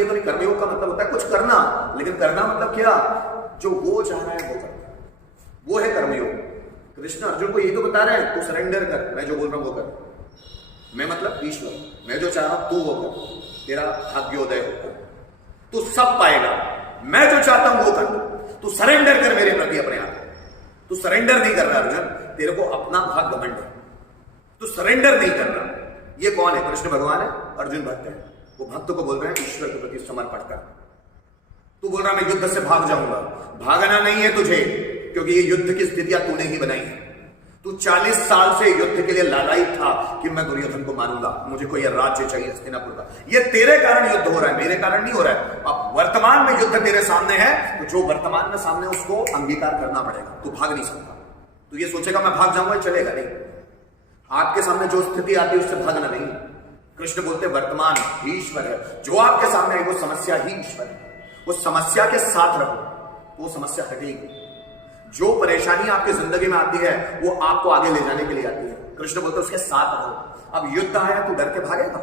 चाहिए तो नहीं। कर्मयोग का मतलब होता है कुछ करना, लेकिन करना मतलब क्या, जो वो चाह रहा है वो करना, वो है कर्मयोग। कृष्ण अर्जुन को यही तो बता रहे हैं, तू सरेंडर कर, मैं जो बोल रहा हूं वो कर। मैं मतलब ईश्वर, मैं जो चाह रहा हूं तू वो कर, तेरा भाग्योदय हो, तू सब पाएगा। मैं जो चाहता हूं वो कर, तू सरेंडर कर मेरे प्रति अपने आप। तू सरेंडर नहीं कर रहा अर्जुन, तेरे को अपना भाग घमंड है, तू सरेंडर नहीं कर रहा। ये कौन है? कृष्ण भगवान है, अर्जुन भक्त है। वो भक्त को बोल रहे हैं ईश्वर के प्रति समर्पण कर। तू बोल रहा मैं युद्ध से भाग जाऊंगा, भागना नहीं है तुझे, क्योंकि ये युद्ध की स्थितियां तूने ही बनाई है। तू 40 साल से युद्ध के लिए लालायित था कि मैं दुर्योधन को मारूंगा, मुझे कोई राज्य चाहिए हस्तिनापुर का। ये तेरे कारण युद्ध हो रहा है, मेरे कारण नहीं हो रहा है। अब वर्तमान में युद्ध तेरे सामने है, तो जो वर्तमान में सामने उसको अंगीकार करना पड़ेगा। तू भाग नहीं सकता। तू ये सोचेगा मैं भाग जाऊंगा, चलेगा नहीं। आपके सामने जो स्थिति आती है उससे भागना नहीं। कृष्ण बोलते वर्तमान ईश्वर है, जो आपके सामने है वो समस्या ही ईश्वर है। वो समस्या के साथ रहो, वो समस्या हटेगी। जो परेशानी आपकी जिंदगी में आती है वो आपको आगे ले जाने के लिए आती है। कृष्ण बोलते उसके साथ रहो। अब युद्ध आया तो डर के भागेगा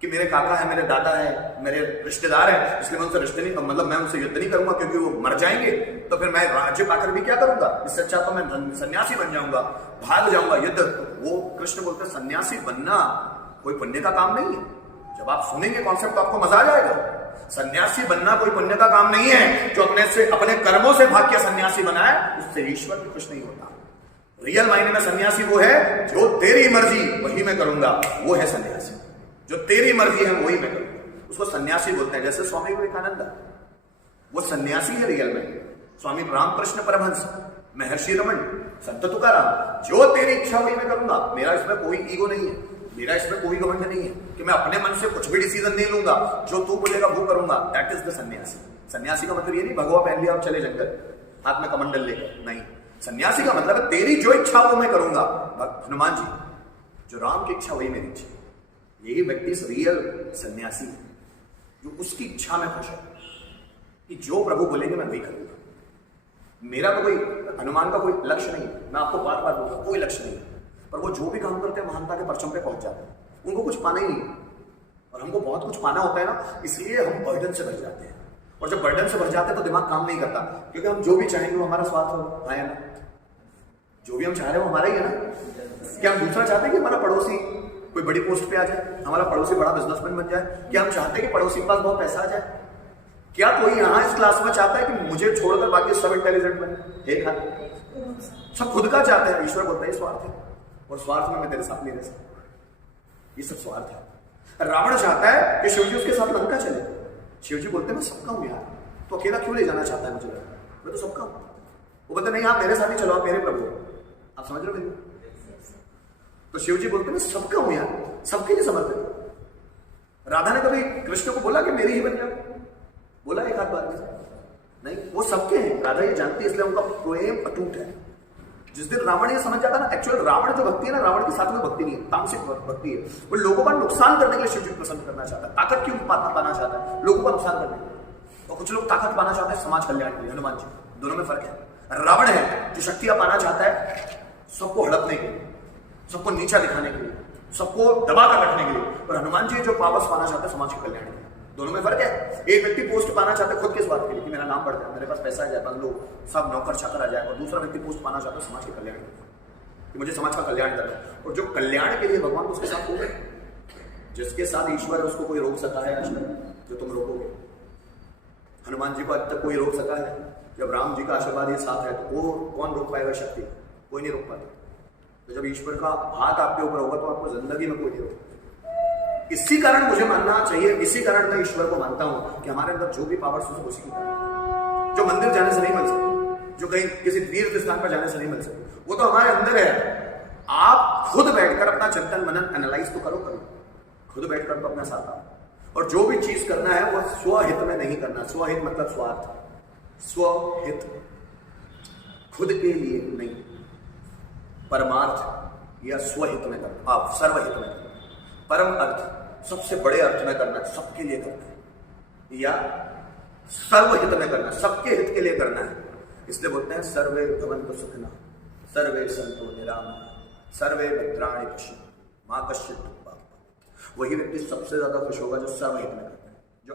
कि मेरे काका है, मेरे दादा है, मेरे रिश्तेदार है, इसलिए मैं उनसे रिश्ते नहीं, मतलब मैं उनसे युद्ध नहीं करूंगा क्योंकि वो मर जाएंगे, तो फिर मैं राज्य पाकर भी क्या करूंगा? इससे अच्छा तो मैं सन्यासी बन जाऊंगा, भाग जाऊंगा युद्ध। वो कृष्ण बोलते सन्यासी बनना कोई पुण्य का काम नहीं है। जब आप सुनेंगे कॉन्सेप्ट तो आपको मजा आ जाएगा। सन्यासी बनना कोई पुण्य का काम नहीं है। जो अपने कर्मों से भाग के सन्यासी बनाए उससे ईश्वर भी खुश नहीं होता। रियल मायने में सन्यासी वो है जो तेरी मर्जी वही मैं करूंगा, वो है सन्यासी। जो तेरी मर्जी है वही मैं करूंगा, उसको सन्यासी बोलते हैं। जैसे स्वामी विवेकानंद, वो सन्यासी है रियल में। स्वामी रामकृष्ण परमहंस, महर्षि रमन, संत तुकाराम, जो तेरी इच्छा वही मैं करूंगा। मेरा इसमें कोई ईगो नहीं है, मेरा इसमें कोई घमंड नहीं है कि मैं अपने मन से कुछ भी डिसीजन नहीं लूंगा, जो तू बोलेगा वो करूंगा। दैट इज द सन्यासी। सन्यासी का मतलब ये नहीं भगवा पहन लिया आप चले जंगल हाथ में कमंडल लेकर, नहीं। सन्यासी का मतलब है तेरी जो इच्छा वो मैं करूंगा। हनुमान जी, जो राम की इच्छा वही मेरी इच्छा। यही व्यक्ति रियल सन्यासी है, जो उसकी इच्छा में खुश है कि जो प्रभु बोलेंगे मैं वही करूंगा। मेरा तो कोई हनुमान का कोई लक्ष्य नहीं है, मैं आपको बार बार बोलूंगा कोई लक्ष्य नहीं है, पर वो जो भी काम करते हैं महानता के परचम पे पहुंच जाते हैं। उनको कुछ पाना ही नहीं, और हमको बहुत कुछ पाना होता है ना, इसलिए हम बर्डन से भर जाते हैं। और जब बर्डन से भर जाते हैं तो दिमाग काम नहीं करता, क्योंकि हम जो भी चाहेंगे वो हमारा स्वार्थ हो, है ना। जो भी हम चाह रहे हैं वो हमारा ही है ना। क्या हम दूसरा चाहते हैं कि हमारा पड़ोसी कोई बड़ी पोस्ट पे आ जाए, हमारा पड़ोसी बड़ा बिजनेसमैन बन जाए? क्या हम चाहते हैं कि पड़ोसी के पास बहुत पैसा आ जाए? क्या कोई यहां इस क्लास में चाहता है कि मुझे छोड़कर बाकी सब इंटेलिजेंट बने? एक हाथ सब खुद का चाहते हैं। ईश्वर बोलता है स्वार्थ है, और स्वार्थ में मैं तेरे साथ नहीं रह सकता। ये सब स्वार्थ है। रावण चाहता है कि शिवजी उसके साथ लंका चले। शिवजी बोलते हैं मैं सबका हूं यार, तो अकेला क्यों ले जाना चाहता है मुझे? मैं तो सबका हूं। वो बोलते नहीं, आप मेरे साथ ही चलो, आप मेरे प्रभु। आप समझ रहे हो? तो शिवजी बोलते मैं सबका हूं यार, सबके लिए समर्पित। राधा ने कभी कृष्ण को बोला कि मेरी ही बन जाओ? बोला एक आध बार नहीं, वो सबके हैं। राधा ये जानती है, इसलिए उनका प्रेम अटूट है। जिस दिन रावण ये समझ जाता ना, एक्चुअल रावण जो भक्ति है ना, रावण के साथ में भक्ति नहीं है, तामसिक भक्ति है। वो लोगों का नुकसान करने के लिए शिवजी को पसंद करना चाहता है। ताकत क्यों पाना चाहता है? लोगों का नुकसान करने के लिए। और कुछ लोग ताकत पाना चाहते हैं समाज कल्याण के लिए। हनुमान जी, दोनों में फर्क है। रावण है जो शक्तियां पाना चाहता है सबको हड़पने के लिए, सबको नीचा दिखाने के लिए, सबको दबा कर रखने के लिए। और हनुमान जी जो पावर्स पाना चाहते हैं समाज के कल्याण के लिए। दोनों में फर्क है। एक व्यक्ति पोस्ट पाना चाहता है खुद के स्वार्थ के लिए कि मेरा नाम बढ़ जाए, मेरे पास पैसा आ जाए, बंगलो, सब नौकर चाकर आ जाए। और दूसरा व्यक्ति पोस्ट पाना चाहता है समाज के कल्याण के लिए कि मुझे समाज का कल्याण करना है। और जो कल्याण के लिए भगवान उसके साथ हो गए, जिसके साथ ईश्वर है उसको कोई रोक सका है? जो तुम रोकोगे। हनुमान जी को आज तक कोई रोक सका है? जब राम जी का आशीर्वाद ये साथ है तो वो कौन रोक पाएगा? शक्ति कोई नहीं रोक पाता। तो जब ईश्वर का हाथ आपके ऊपर होगा तो आपको जिंदगी में कोई नहीं रोक। इसी कारण मुझे मानना चाहिए, इसी कारण मैं ईश्वर को मानता हूं कि हमारे अंदर जो भी पावर्स है उसी की, जो मंदिर जाने से नहीं मिल सकते, जो कहीं किसी तीर्थ स्थान पर जाने से नहीं मिल सकते, वो तो हमारे अंदर है। आप खुद बैठकर अपना चिंतन मनन एनालाइज तो करो, खुद बैठकर तो अपना साथ आओ। और जो भी चीज करना है वो स्वहित में नहीं करना। स्वहित मतलब स्वार्थ, स्वहित, खुद के लिए नहीं, परमार्थ या स्वहित में करना, आप सर्वहित में करना। परम अर्थ, सबसे बड़े अर्थ में करना, सबके लिए करना है, या सर्वहित में करना, सबके हित के लिए करना है। इसलिए बोलते हैं सर्वे भवन्तु सुखिनः, सर्वे सन्तु निरामयाः, सर्वे भद्राणि पश्यन्तु मा कश्चित् दुःखभाग् भवेत्। वही व्यक्ति सबसे ज्यादा खुश होगा जो सर्वहित में करता है, जो